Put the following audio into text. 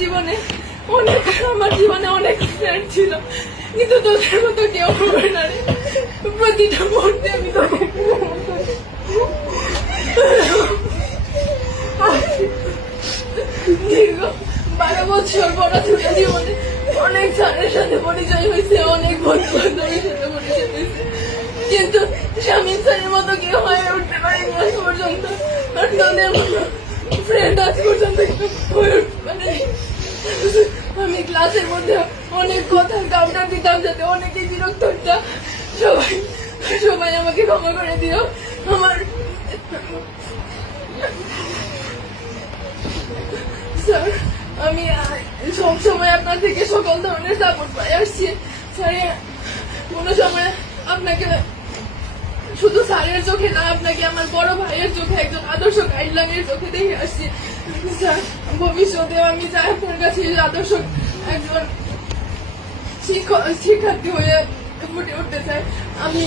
জীবনে অনেক ফ্রেন্ড ছিল, কিন্তু তোদের মতো কেউ হবে না রে। প্রতিটা মুহূর্তে আমি তোকে দীর্ঘ 12 বছর পড়াশোনা জীবনে অনেক স্যারের সাথে পরিচয় হয়েছে, অনেক বন্ধু বান্ধবের সাথে পরিচয় হয়েছে, কিন্তু শামীম স্যারের মতো কেউ হয়ে উঠতে পারেনি আজ পর্যন্ত। আর তোদের মতো ফ্রেন্ড আজ পর্যন্ত হয়ে উঠতে পারেনি। আমি ক্লাসের মধ্যে অনেক কথা কাউন্টার দিতাম যাতে অনেকেই বিরক্ত হতো। সবাই আমাকে ক্ষমা করে দিও। আমার স্যার, আমি সবসময় আপনার থেকে সকল ধরনের সাপোর্ট পাই আসছি স্যার। কোনো সময় আপনাকে শুধু স্যারের চোখে না, আপনাকে আমার বড় ভাইয়ের চোখে, একজন আদর্শ গাইডলাইনের চোখে দেখে আসছি স্যার। ভবিষ্যতে আমি চাই আপনার কাছে আদর্শ একজন শিক্ষার্থী হয়ে ফুটে উঠতে চাই। আমি